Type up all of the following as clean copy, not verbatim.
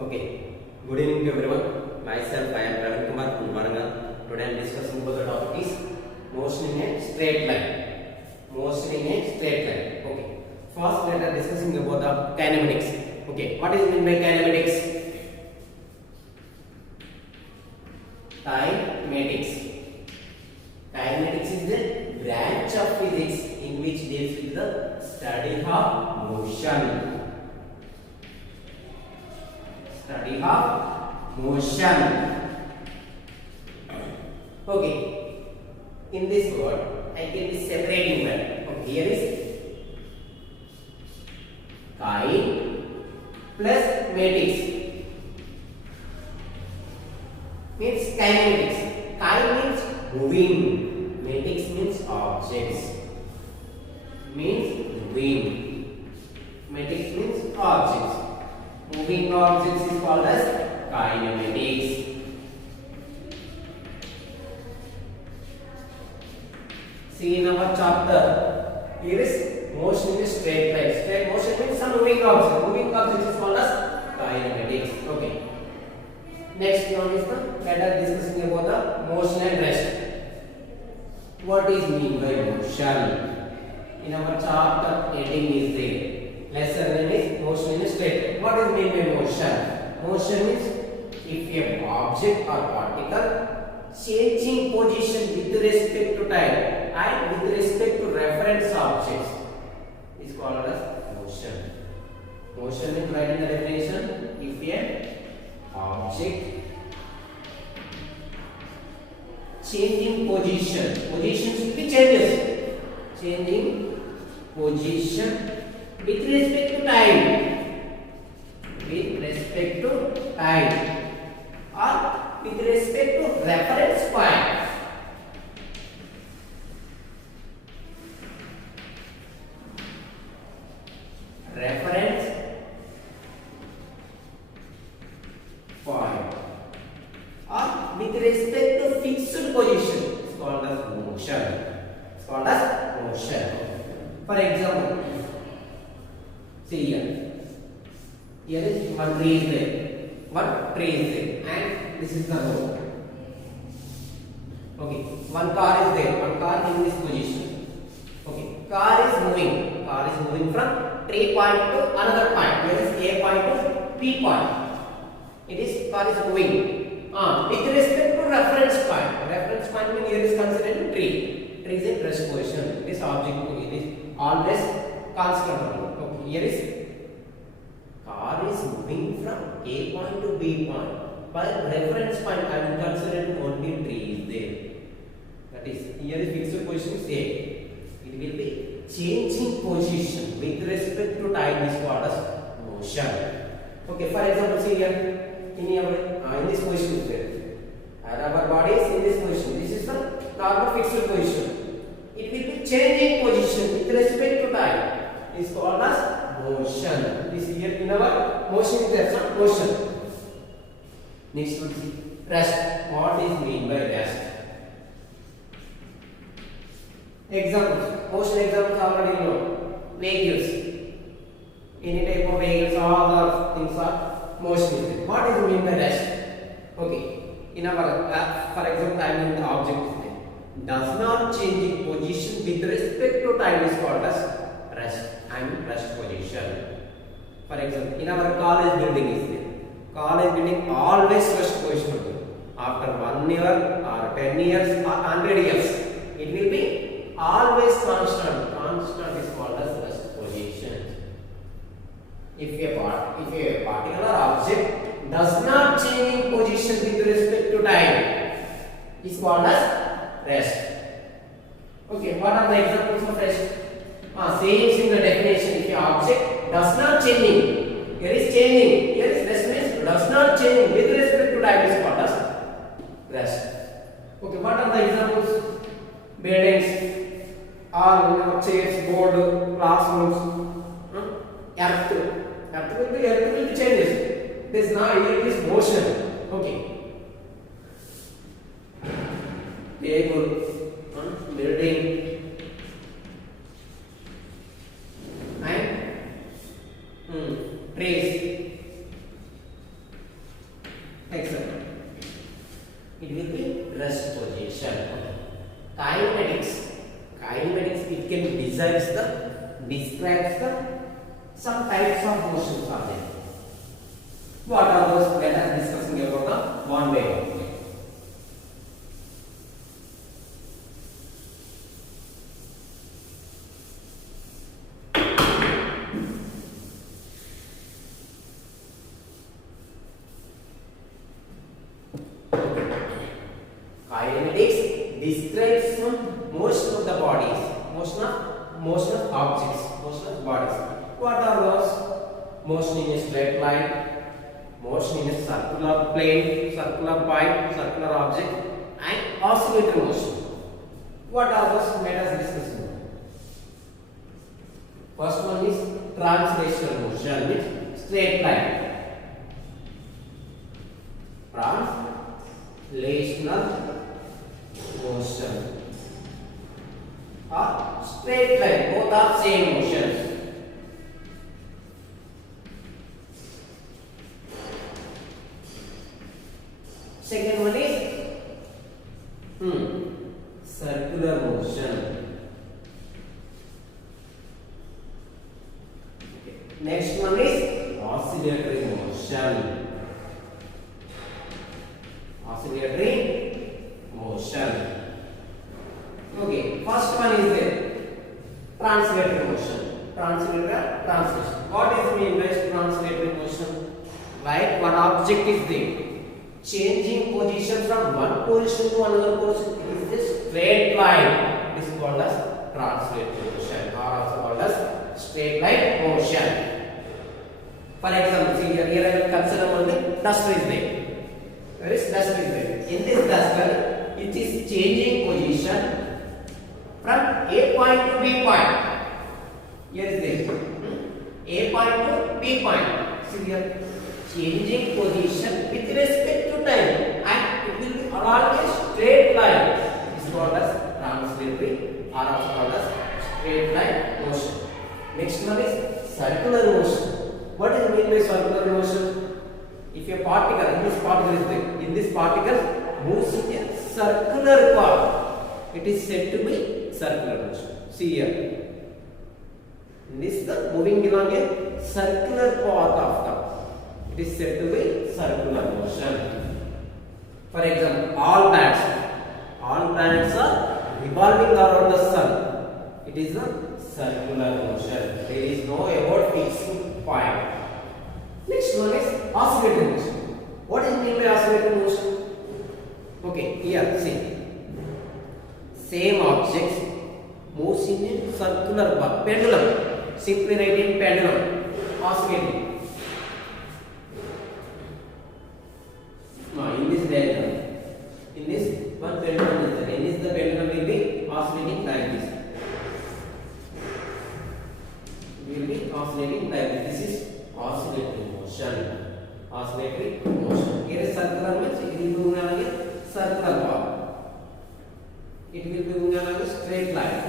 Okay, good evening to everyone. Myself, I am Praveen Kumar from Warangal. Today I am discussing about the topic is motion in a straight line. Motion in a straight line. Okay. First, let us discussing about the kinematics. Okay, what is meant by kinematics? Kinematics. Kinematics is the branch of physics in which deals with the study of motion. Study of motion. Okay. In this word, I can be separating that. Okay, here is kine plus matics means kinematics. Kine means moving. Matics means objects. Means moving. Matics means objects. Moving objects is called as kinematics. See in our chapter, here is motion in a straight line. Straight motion means some moving object. Moving object is called as kinematics. Okay. Next one is the let us discussing about the motion and rest. What is mean by motion? In our chapter, heading is there. Lesson name is motion in a straight line. What is mean by motion? Motion means if a object or particle changing position with respect to time and with respect to reference objects is called as motion. Motion means write in the definition if a object changing position. Position should be changes. Changing position with respect to time. With respect to time. Or with respect to reference point. Reference point. Or with respect to fixed position. It's called as motion. It's called as motion. For example, see here. Here is one tree is there. One tree is there. And this is the road. Okay. One car is there. One car in this position. Okay. Car is moving. Car is moving from tree point to another point. Here is A point to B point. It is car is moving. With respect to reference point. Reference point means here is considered tree. Tree is in rest position. It is object. It is always constant. Okay. Here is car is moving from A point to B point. By reference point, I will consider only tree is there. That is, here is fixed position is A. It will be changing position with respect to time is called as motion. Okay, for example, see here in this position is there. And our body is in this position. This is the normal fixed position. It will be changing position with respect to time. Is called as motion. This here in our motion is there some motion. Next one see rest. What is mean by rest? Examples. Motion examples already know. Vehicles. Any type of vehicles, all the things are motion. What is mean by rest? Okay. In our for example, I mean the object does not change in position with respect to time is called as rest. And rest position. For example, in our college building is there. College building always rest position. After 1 year or 10 years or 100 years, it will be always constant. Constant is called as rest position. If a particular object does not change in position with respect to time, is called as rest. Okay, what are the examples of rest? Same in the definition. If your object does not changing, here is changing. Here is rest means does not change with respect to time is called as rest. Okay, what are the examples? Buildings, all chairs, board, classrooms, earth. Earth will be changes. This now here is motion. Okay. Table, building. And trace. It will be rest position. Kinematics. Kinematics, it can describes the some types of motions are there. What are those? Let us discussing about the one by one. Kinematics describes some motion of the bodies, motion of objects, motion of bodies. What are those? Motion in a straight line, motion in a circular plane, circular pipe, circular object, and oscillatory motion. What are those? Let us discuss now. First one is translational motion with straight line. Translational motion or straight line, both are same motions. Second one is circular motion. Okay. Next one is oscillatory motion. Oscillatory motion. Okay, first one is the translatory motion. Translation. What is mean by translatory motion? Like one object is there, changing position from one position to another position. It is a straight line. This is called as translatory motion, or also called as straight line motion. For example, see here I will consider only duster is there. Where is duster is there? In this duster, it is changing position from A point to B point. Here is this. A point to B point. See here, changing position with respect to time, and it will be along a straight line. This is called as translatory, or also called as straight line motion. Next one is circular motion. What is mean by circular motion? If a particle, in this particle moves in a circular path, it is said to be circular motion. See here, in this the moving along a circular path of the, it is said to be circular motion. For example, all planets are revolving around the sun. It is a circular motion. There is no about fixed point. Next one is oscillatory motion. What is mean by oscillatory motion? Okay, here see. Same objects moves in a circular path. Pendulum. Simply write in pendulum. Oscillating. In this diagram, in this one pendulum is there. In this the pendulum will be oscillating like this. Will be oscillating like this. This is oscillatory motion. Oscillatory motion. Here is circular means it will be moving along a circular path. It will be moving along a straight line.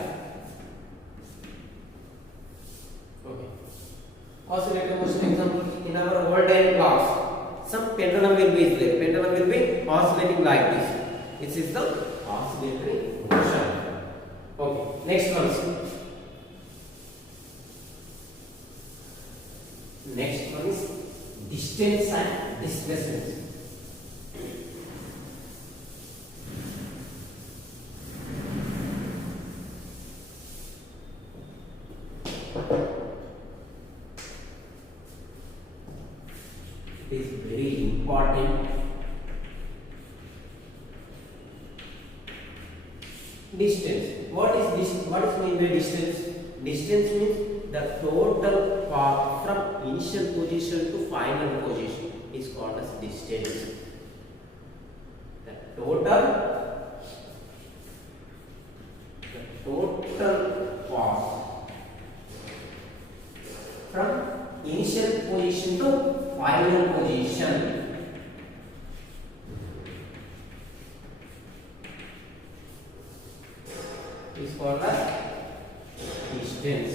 Okay. Oscillatory motion example in our olden class. Some pendulum will be there. Pendulum will be oscillating like this. This is the oscillatory motion. Okay. Next one. Next one is distance and displacement. It is very important. Distance. What is meant by distance? Distance means the total path from initial position to final position is called as distance. The total path from initial position to final position is called as distance.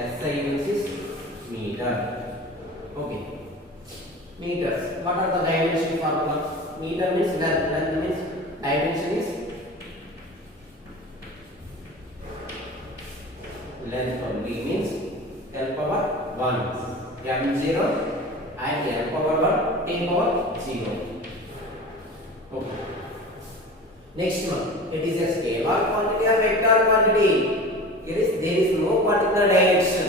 SI units is meter. Okay. Meters. What are the dimension formula? Meter means length. Length means dimension is length only, means L power 1, m0 and L power 1, t power 0. Okay. Next one, it is a scalar quantity or vector quantity. There is no particular direction.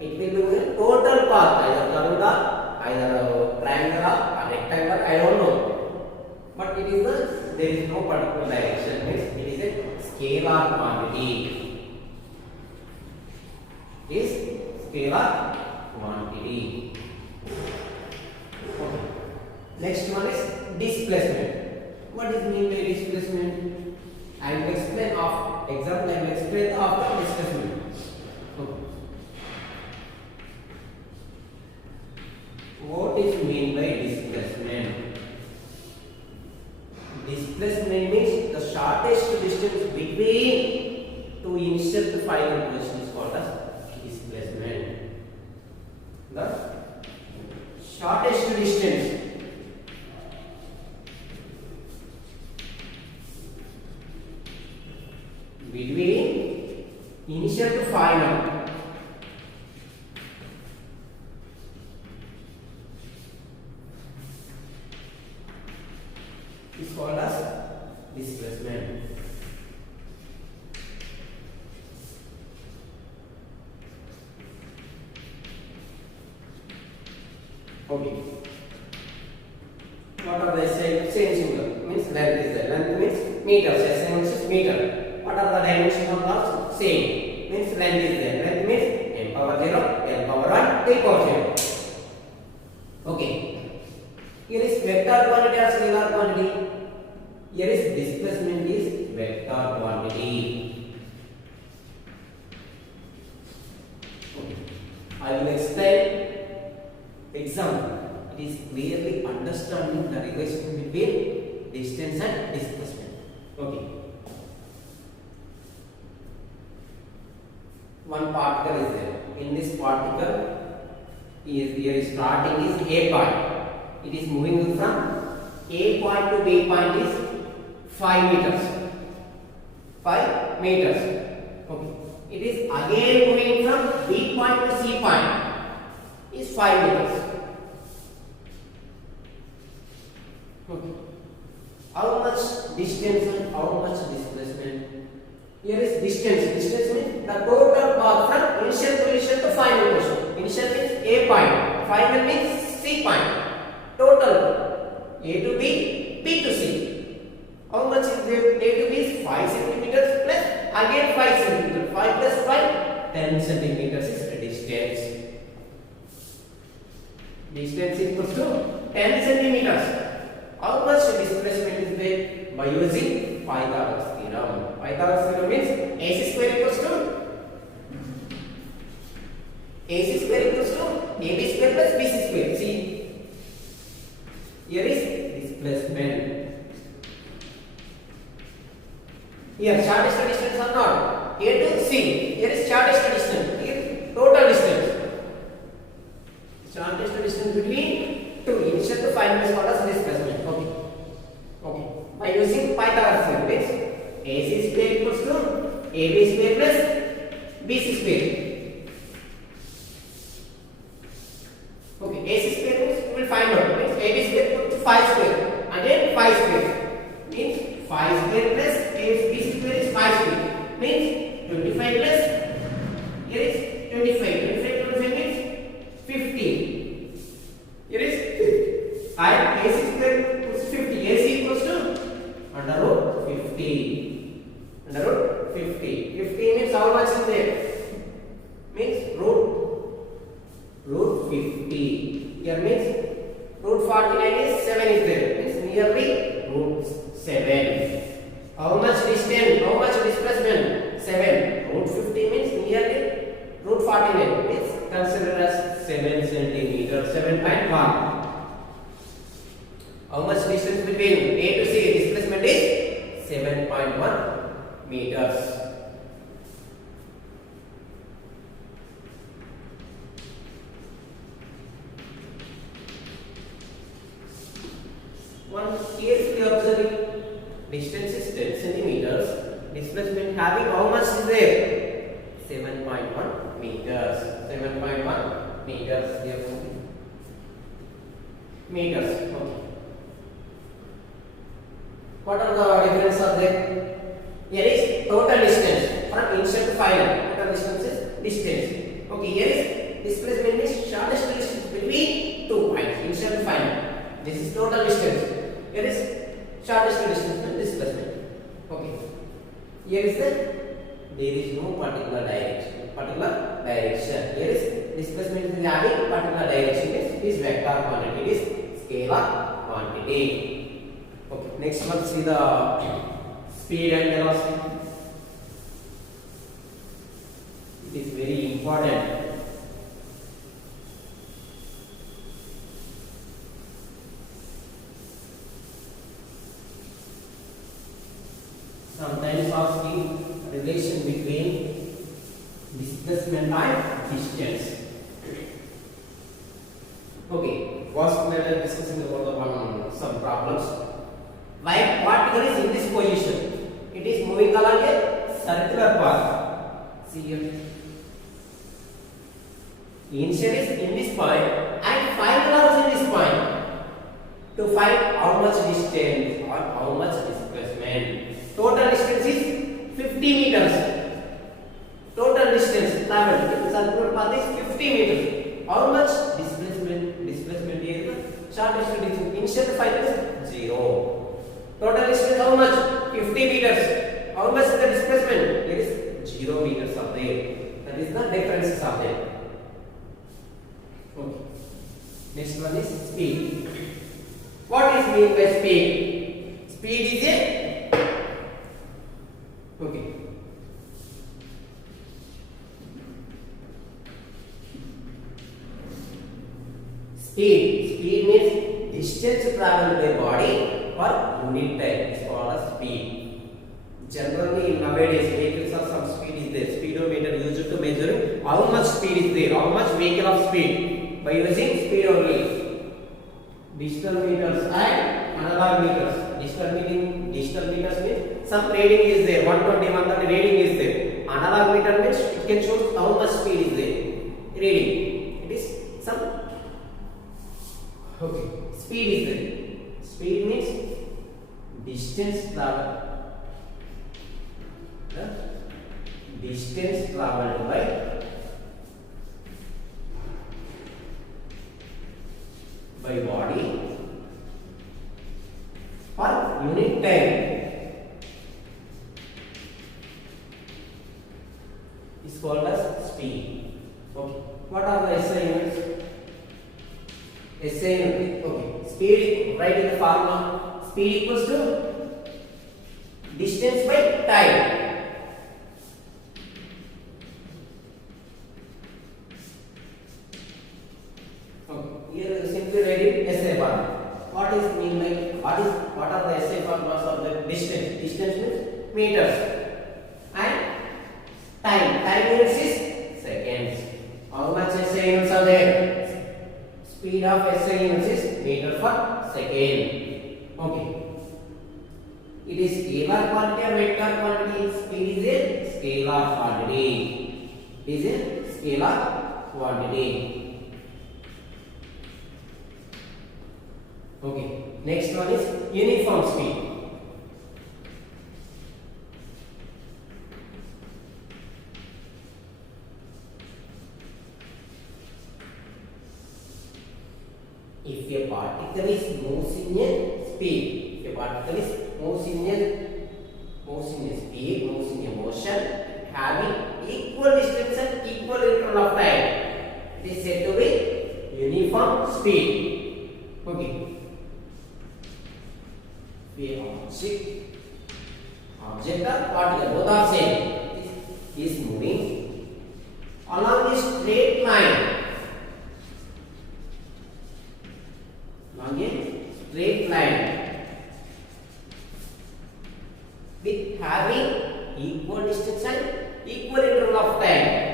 It will be a total path, either curved or either triangular or rectangular, I don't know. But it is there is no particular direction. Means it is a scalar quantity. Is scalar quantity. Okay. Next one is displacement. What is mean by displacement? I will explain of example. I will explain after displacement. Okay. What is mean by displacement? Displacement means the shortest distance between two initial to final position is called as displacement. The shortest distance between initial to final is called as displacement. Okay. What are the same single? Means length is there. Length means meters. SI is meter. What are the dimensions of the same? Means length is there. Length means m power 0, l power 1, t power 0. Okay. Here is vector quantity or scalar quantity. Here is displacement is vector quantity. Okay. I will explain example. It is clearly understanding the relation between distance and displacement. Okay. One particle is there. In this particle, here is starting is A point. It is moving from A point to B point is 5 meters. 5 meters. Okay. It is again moving from B point to C point is 5 meters. Okay. How much distance and how much displacement? Here is distance. Distance means the total path from initial position to final position. Initial means A point. Final means C point. Total A to B, B to C. How much is there? A to B is 5 centimeters plus again 5 centimeters. 5 plus 5, 10 centimeters is the distance. Distance equals to 10 centimeters. How much displacement is there? By using Pythagoras theorem. Pythagoras theorem means AC square equals to AB square plus BC square. See, here is displacement. Here shortest distance or not? A to C. Here is shortest distance. Here total distance. Shortest distance between two initial to final is called as displacement. Okay. Okay. By using Pythagoras theorem, means AC square equals to AB square plus BC square. Okay. AC square means we will find out. Means AB square equals to 5 square. Again 5 square. Means 5 square plus BC square is 5 square. Means 25 plus here is 25. 25 means 50. Here is 50. And AC square equals 50. AC equals to under root 50. Under root 50. 50 means how much is there? Means root 50. Here means root 49 is 7 is there. Means nearly root 7. How much distance? How much displacement? 7. Root 50 means nearly root 49. Means consider as 7 centimeters. 7.1. How much distance between A to C? Displacement is 7.1 meters. displacement having how much is there? 7.1 meters. 7.1 meters. Therefore, meters. Okay. What are the differences are there? Here is total distance from initial to final. Total distance is distance. Okay. Here is displacement is shortest distance between two points, initial to final. This is total distance. Here is shortest distance and displacement. Okay. Here is there is no particular direction. Particular direction. Here is displacement is having particular direction. Is vector quantity. It is scalar quantity. Okay. Next one, see the speed and velocity. It is very important. Sometimes asking relation between displacement and distance. Okay, first we are discussing about some problems. While particle is in this position, it is moving along a circular path. See here. Initial is in this point and final also in this point. To find how much distance or how much displacement. Total distance is 50 meters. Total distance traveled in circular path is 50 meters. How much displacement? Displacement is shortest distance. Initial to final is 0. Total distance how much? 50 meters. How much is the displacement? It is 0 meters of there. That is the difference of there. Okay. Next one is speed. What is mean by speed? Speed is a okay. Speed means distance traveled by body per unit time is called as speed. Generally nowadays vehicles have some speed is there. Speedometer used to measure how much speed is there, how much vehicle of speed by using speed only. Digital meters and analog meters. Digital meters means some reading is there, 120, 130 reading is there. Analog meter means it can show how much speed is there. Reading. It is some okay. Speed is there. Speed means distance traveled. Distance traveled by body per unit time is called as speed. Okay. What are the SI units? SI unit. Okay. Speed, write in the formula. Speed equals to distance by time. Here simply write it SI formula. What is mean like what are the SI formulas of the distance? Distance means meters and time. Time units is seconds. How much SI units are there? Speed of SI units is meter per second. Okay. It is scalar quantity or vector quantity. Speed is a scalar quantity. It is a scalar quantity. Okay. Next one is uniform speed. If a particle is moves in a speed, if a particle is moves in a speed, moves in a motion, having equal distance and equal interval of time, it is said to be uniform speed. Okay. Object or particle both are same is moving along a straight line. Along a straight line with having equal distance and equal interval of time.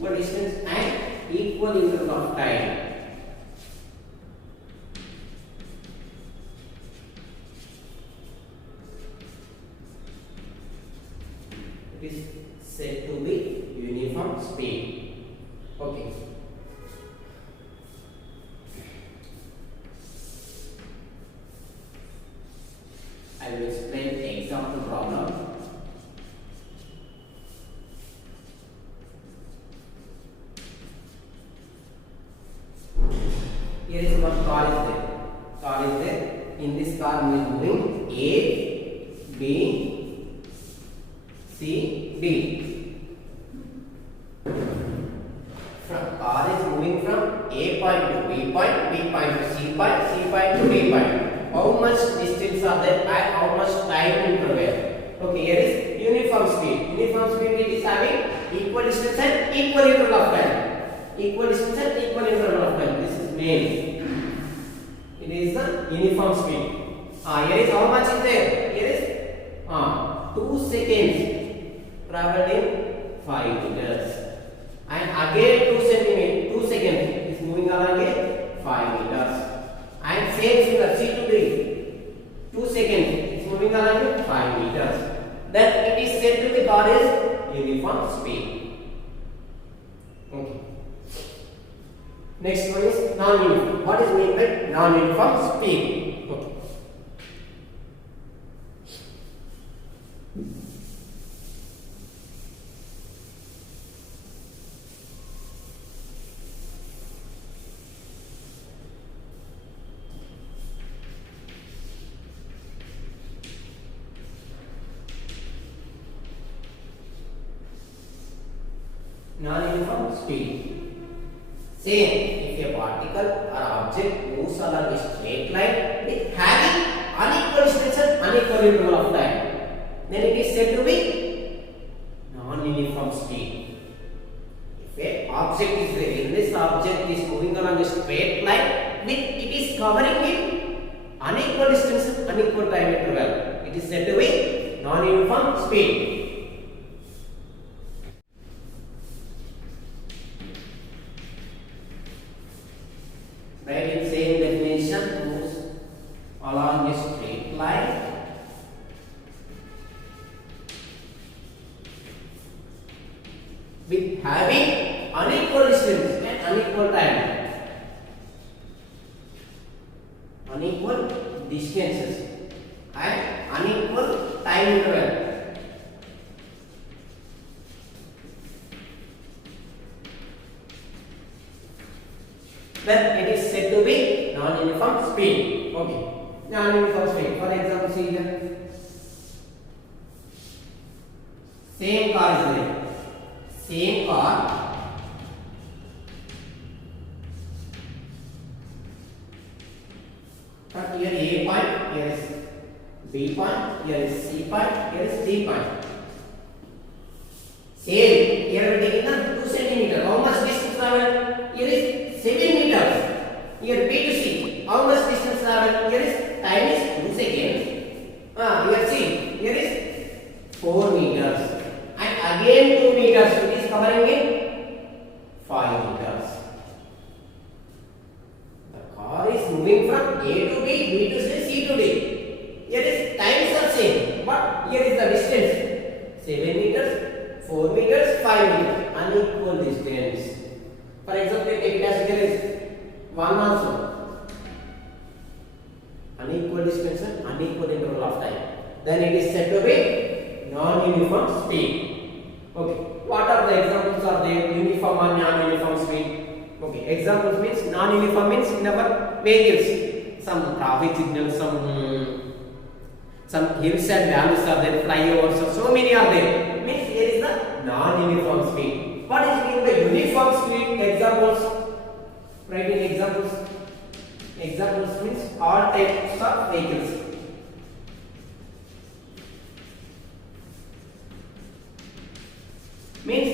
equal distance and equal interval of time. It is said to be uniform speed. Okay. I will explain example problem. Here is one car is there. Car is there. In this car we are moving A, B, C, D. From car is moving from A point to B point, B point to C point, C point to D point. How much distance are there and how much time interval? Okay, here is uniform speed. Uniform speed it is having equal distance and equal interval of time. Equal distance and equal interval of time. This is main. It is the uniform speed. Here is how much is there? Here is 2 seconds traveled in 5 meters. And again 2 centimeters, 2 seconds is moving along again 5 meters. And same figure C to D, 2 seconds is moving along 5 meters. Then it is said to be car is uniform speed. Okay. Next one is non-uniform. What is meant by non-uniform speed? Okay. Non-uniform speed. Same, if a particle or object moves along a straight line with having unequal distance and unequal interval of time, then it is said to be non-uniform speed. If a object is there, in this object is moving along a straight line with it is covering in unequal distance and unequal time interval, it is said to be non-uniform speed. Right, in same definition, moves along a straight line with having unequal distance and unequal time. Unequal distances and unequal time interval. Then it is said to be non-uniform speed. Okay. Non-uniform speed. For example, see here. Same car is there. Same car. But here A point, here is B point, here is C point, here is D point. Same. Here we are taking the 2 centimeter. How much distance travel? Here is 7 meters. Here B to C. How much distance travel? Here is time is 2 seconds. Here see. Here is 4 meters. And again 2 meters. It is covering in 5 meters. The car is moving from A to B, B to C, C to D. Here is times are same. But here is the distance. 7 meters, 4 meters, 5 meters. Unequal distance. For example, take it as there is 1 also. Unequal distance and unequal interval of time. Then it is said to be non-uniform speed. Okay. What are the examples are there? Uniform and non-uniform speed. Okay. Examples means non-uniform means in our vehicles. Some traffic signals, some hills and valleys are there, flyovers, so many are there. Means here is the non-uniform speed. What is mean by uniform speed? Examples. Write in examples. Examples means all types of vehicles. Means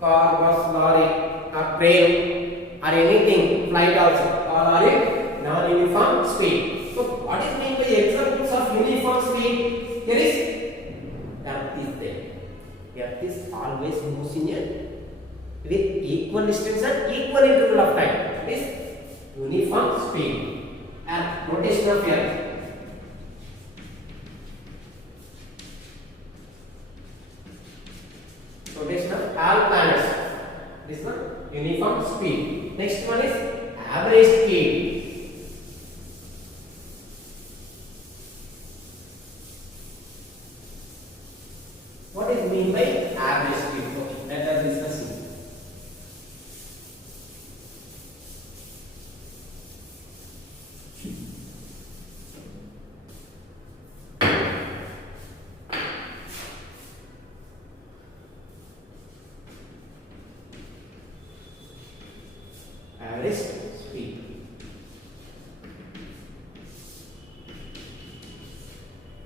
car, bus, lorry, or train, or anything, flight also. All are in non-uniform speed. So, what is meant by examples of uniform speed? Here is earth is there. Earth is always moves in a with equal distance and equal interval of time. That is uniform speed. And rotation of earth. Rotation of all planets. This one uniform speed. Next one is average speed. What is mean by average speed? Okay, let us discuss it. Average speed.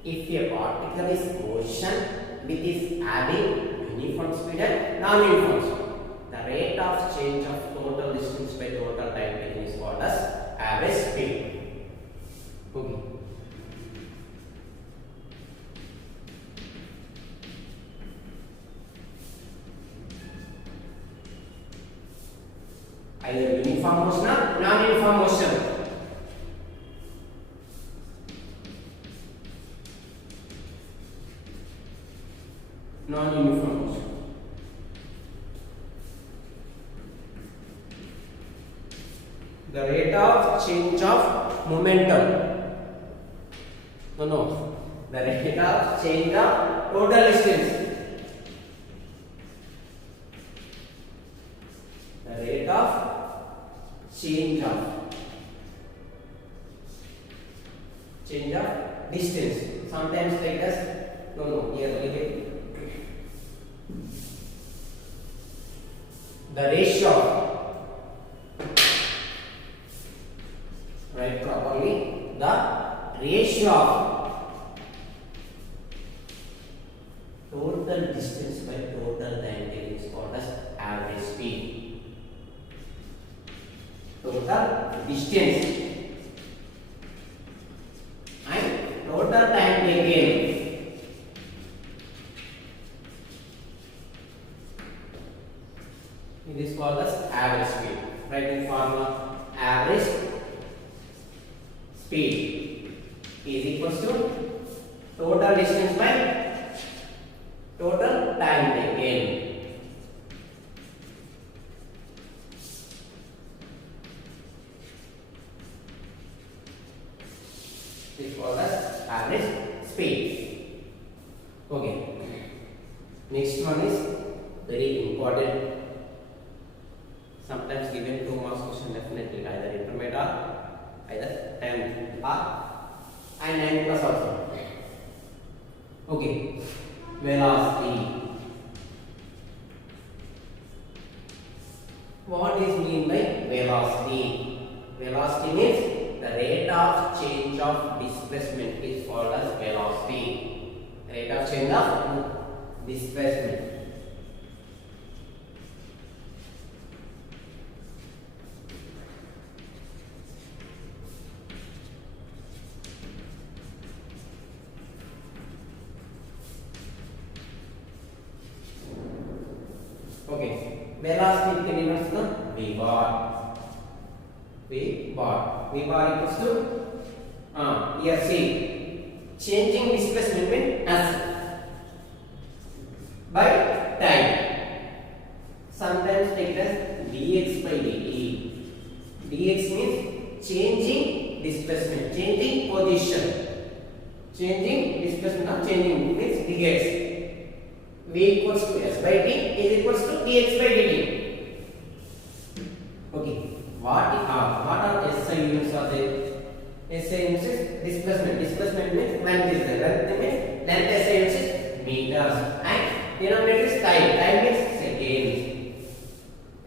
If a particle is motion with is having uniform speed and non-uniform speed, the rate of change of total distance by total time taken is called as average speed. Okay. Either uniform motion or non-uniform motion. Non-uniform motion. The rate of change of momentum. No. The rate of change of total distance. The rate of change of distance. Sometimes like this. No. Here. The ratio. Write properly. The ratio of total distance by total time taken is called as average speed. Total distance and total time taken. It is called as average speed. Write in formula: average speed is equals to total distance by total time taken. It is called as average speed. Okay. Next one is very important. Sometimes given 2 marks question, definitely either intermediate or either 10 or and 9 plus also. Okay, velocity. What is mean by velocity? Velocity means the rate of change of displacement is called as velocity. Rate of change of displacement. Okay, velocity can be equals to v bar. V bar equals to here see changing displacement means s by time. Sometimes take as dx by dt. Dx means changing displacement, changing position. Changing displacement, not changing means dx. V equals to s by t is equals to dx by dt. Okay, what are SI units are there? SI units is displacement. Displacement means length is there. Length means length SI units is meters and denominator is time. Time means seconds.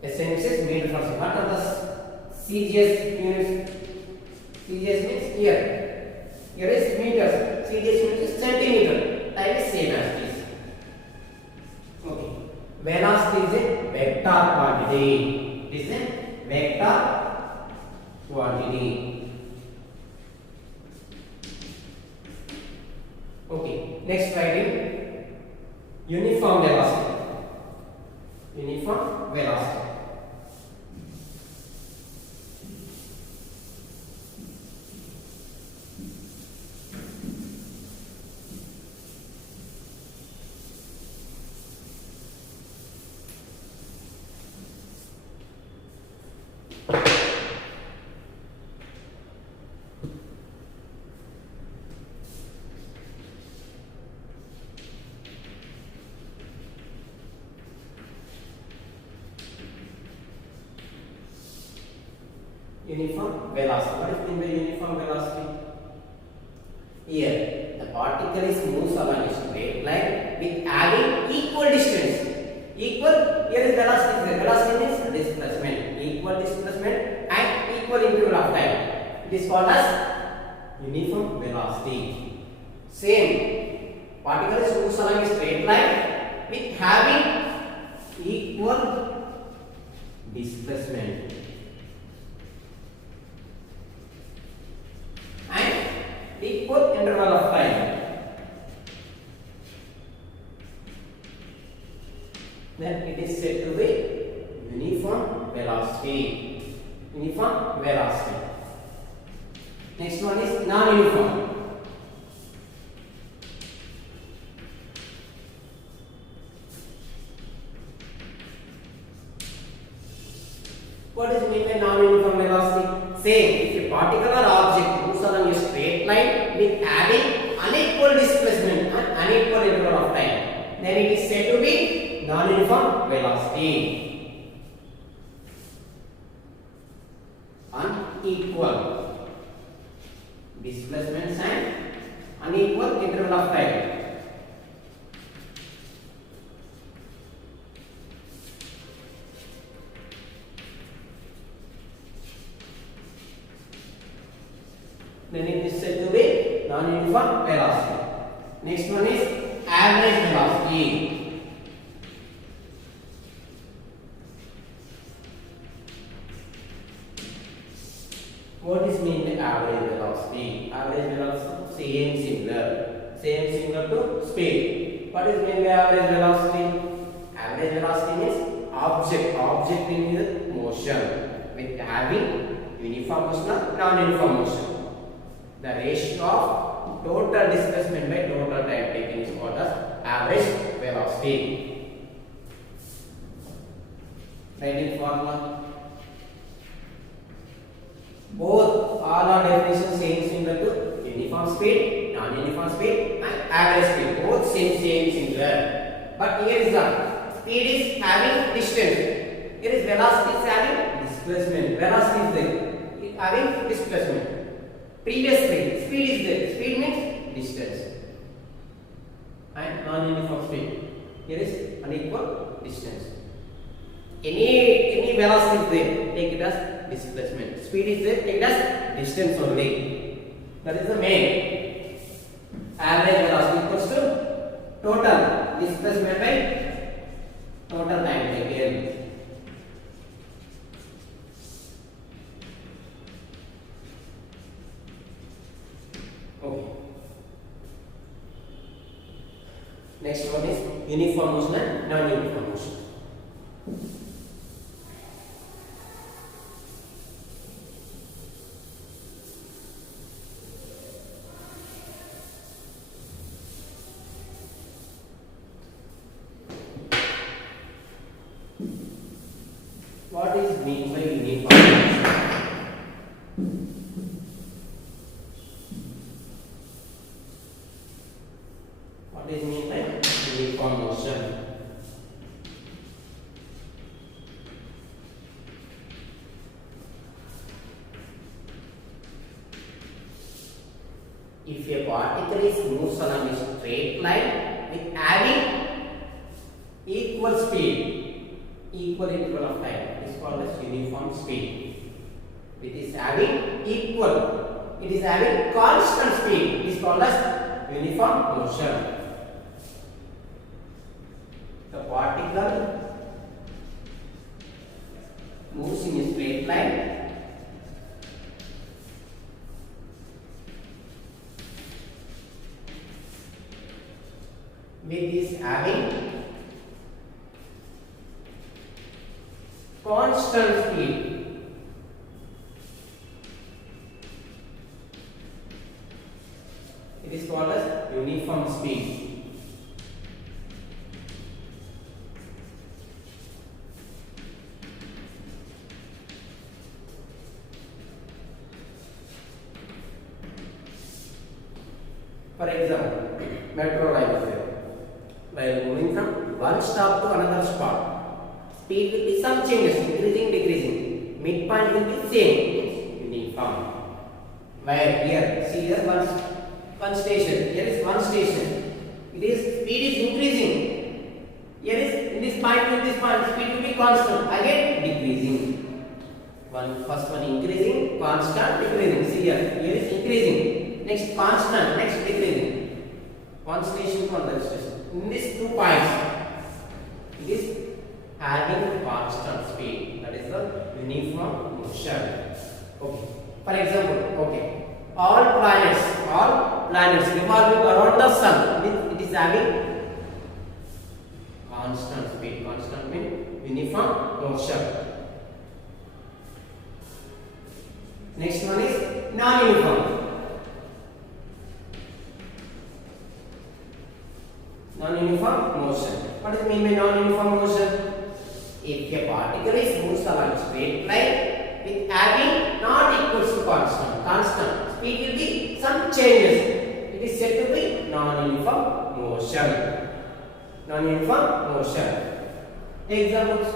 SI units is meter per second. What are the CGS units? CGS means here. Here is meters. CGS units is centimeter. Time is same as this. Okay. Velocity is a vector quantity. It is a vector quantity. Okay. Next writing uniform velocity. Uniform velocity. Uniform velocity. What is meant by uniform velocity? Here, the particle is moves along a straight line with having equal distance. Equal, here is velocity. Velocity means displacement. Equal displacement and equal interval of time. It is called as uniform velocity. Same, particle is moves along a straight line with having equal displacement and equal interval of time. Then it is said to be uniform velocity. Uniform velocity. Next one is non-uniform. What is meant by non-uniform velocity? Same, if a particle or object moves along a straight line with having unequal displacement and unequal interval of time, then it is said to be non-uniform velocity. Unequal displacements and unequal interval of time. Then it is said to be non-uniform velocity. Next one is average velocity. What is mean by average velocity? Average velocity same similar to speed. What is mean by average velocity? Average velocity means object in motion with having uniform motion or non-uniform motion. The ratio of total displacement by total time taken is called as average velocity. Writing formula. Both all are definitions similar to uniform speed, non-uniform speed, and average speed. Both same similar. But here is the speed is having distance. Here is velocity is having displacement. Velocity is there, having displacement. Previous speed is there. Speed means distance. And non-uniform speed. Here is unequal distance. Any velocity is there, take it as displacement. Speed is there, take it as distance only. That is the main. Average velocity equals to total displacement by total time taken. Okay. Next one is uniform motion and non-uniform motion. What is mean by uniform motion? What is mean by uniform motion? If a particle is moves along a straight line with having equal speed, equal interval of time, it is called as uniform speed. It is having equal, it is having constant speed, it is called as uniform motion. The particle moves in a straight line with this having constant speed. It is called as uniform speed. For example, metro rail is there. While moving from one stop to another stop, speed will be some changes, increasing, decreasing. Midpoint will be same, uniform. Where here, see here one station. Here is one station. It is speed is increasing. Here is in this point to this point, speed will be constant. Again decreasing. First one increasing, constant, decreasing. See here, here is increasing. Next constant, next decreasing. One station to another station. In these 2 points, it is having constant speed. That is the uniform motion. Okay. For example, okay, all planets revolving around the sun. It is having constant speed. Constant means uniform motion. Next one is non-uniform. Non-uniform motion. What does it mean by non-uniform motion? If a particle is moves along straight line with having not equals to constant speed will be some changes. It is said to be non-uniform motion. Non-uniform motion. Examples: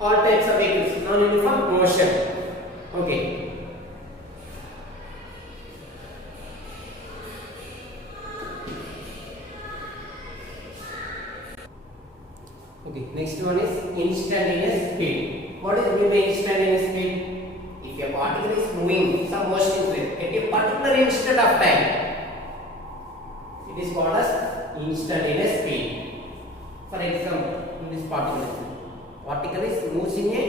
all types of vehicles, non-uniform motion. Okay. Okay, next one is instantaneous speed. What is meant by instantaneous speed? If a particle is moving, some motion is there at a particular instant of time, it is called as instantaneous speed. For example, in this particle is moves in a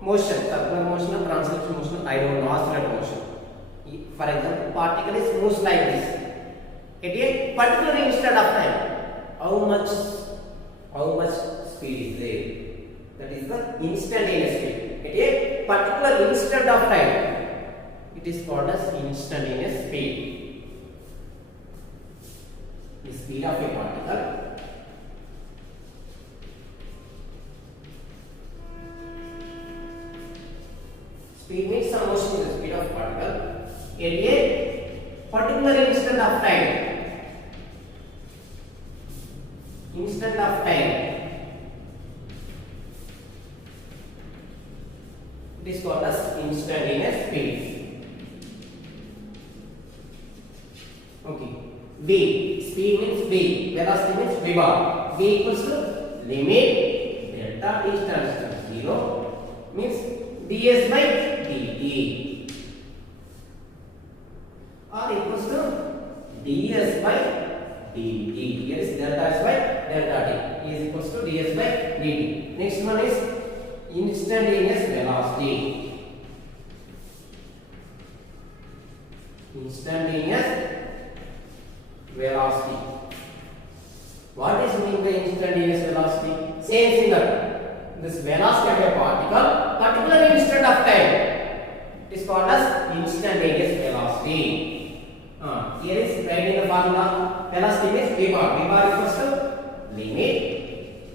motion, circular motion or translational motion, I don't know, oscillatory motion. For example, particle is moves like this at a particular instant of time. How much speed is there? That is the instantaneous speed. At a particular instant of time, it is called as instantaneous speed. The speed of a particle. Speed means some motion in the speed of particle at a particular instant of time. Instant of time. It is called as instantaneous speed. Okay. V. Speed means V. Velocity means V bar. V equals to limit delta t stands to 0 means ds by dt. Or equals to ds by dt. Here is delta s by delta t is equals to ds by dt. Next one is instantaneous velocity. Instantaneous velocity. What is mean by instantaneous velocity? Same thing that this velocity of a particle, particular instant of time, is called as instantaneous velocity. Here is writing the formula. Velocity means v bar. V bar equals to limit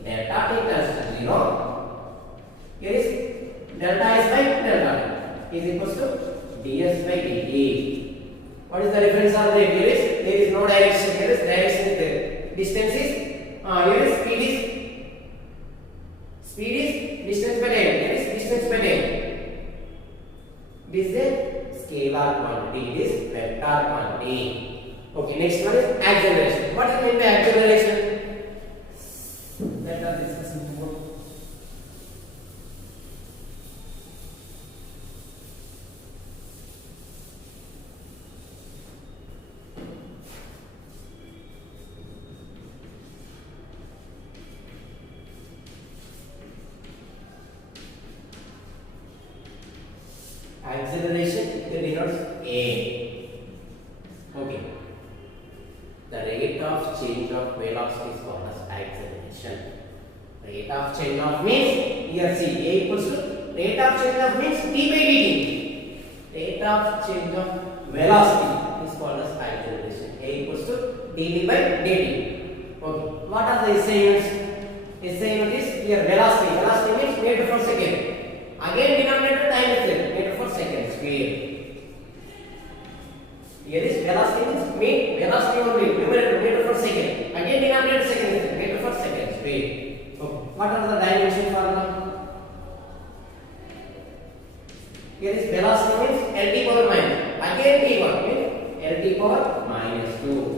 delta t tends to 0. Here is delta s by delta t is equals to ds by dt. What is the difference of the there is no direction. Here is direction is there. Distance is here is speed is distance by time. Here is distance by time. This is a scalar quantity. This is vector quantity. Okay, next one is acceleration. What is meant by acceleration? Let us discuss more. Acceleration denotes A. Okay. The rate of change of velocity is called as acceleration. Rate of change of means here see A equals to rate of change of means d by dt. Rate of change of velocity is called as acceleration. A equals to dv by dt. Okay. What are the SI units? SI unit is here velocity. Velocity means meter per second. Again denominator time is there. Meter per second square. Here is velocity means velocity only, numerator meter per second. Again denominator second, meter per second. Wait. Okay. What are the dimension formula? Here is velocity means L t power minus. Again t1 means L t power minus 2.